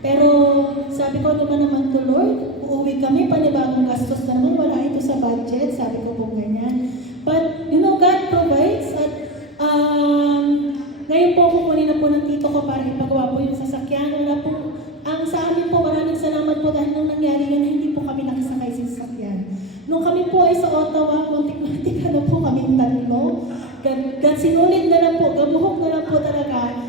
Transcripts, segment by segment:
Pero sabi ko naman to Lord, uuwi kami, panibagong gastos na naman, wala ito sa budget, sabi ko po ganyan. But, God provides at ngayon po kukunin na po ng tito ko para ipagawa po yung sasakyan. Wala po, sa amin po, maraming salamat po dahil nung nangyari yun, hindi po kami nakisakay sa sasakyan. Nung kami po ay sa Ottawa, muntik-muntik na po kaming tatlo. Sinulit na lang po, gabuhok na lang po talaga.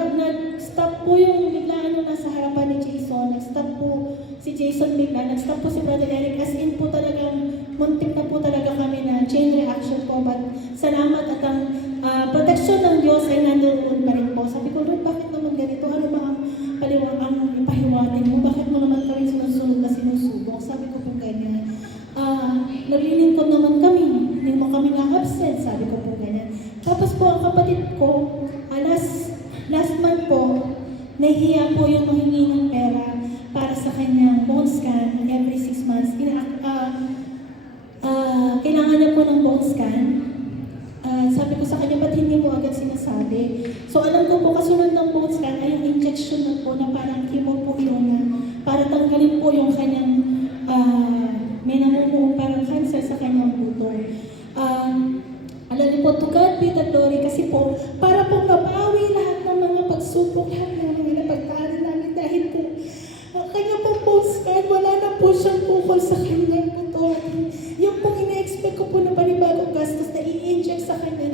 Nag-stop po yung biglaan nung nasa harapan ni Jason. Nag-stop po si Jason bigla. Nag-stop po si Brother Eric. As in po talagang muntik na po talaga kami na chain reaction po. But salamat at ang protection ng Diyos ay nandoon pa rin po. Sabi ko, Lord, bakit naman ganito? Ano ba ang ipahiwatin mo? Bakit mo naman kami sinusunod na sinusubok? Sabi ko po ganyan. Naglilingkod naman kami. Hindi mo kami na-absent. Sabi ko po ganyan. Tapos po ang kapatid ko, last month po, nahihiya po yung mahingi ng pera para sa kanyang bone scan every 6 months. Kailangan niya po ng bone scan. Sabi ko sa kanya, ba't hindi mo agad sinasabi? So alam ko po, kasunod ng bone scan ay yung injection na po na parang chemo po yun na para tanggalin po yung kanyang may namumuong parang cancer sa kanyang buto. Alam niyo po, to God be the glory kasi po, para po mabawi lahat ng mga pagsubok, lahat ng mga napagdaanan namin dahil po, kanya pong postcard, wala na po siyang bukol sa kanyang buto. Yung pong ina-expect ko po na panibagong gastos na i-inject sa kanya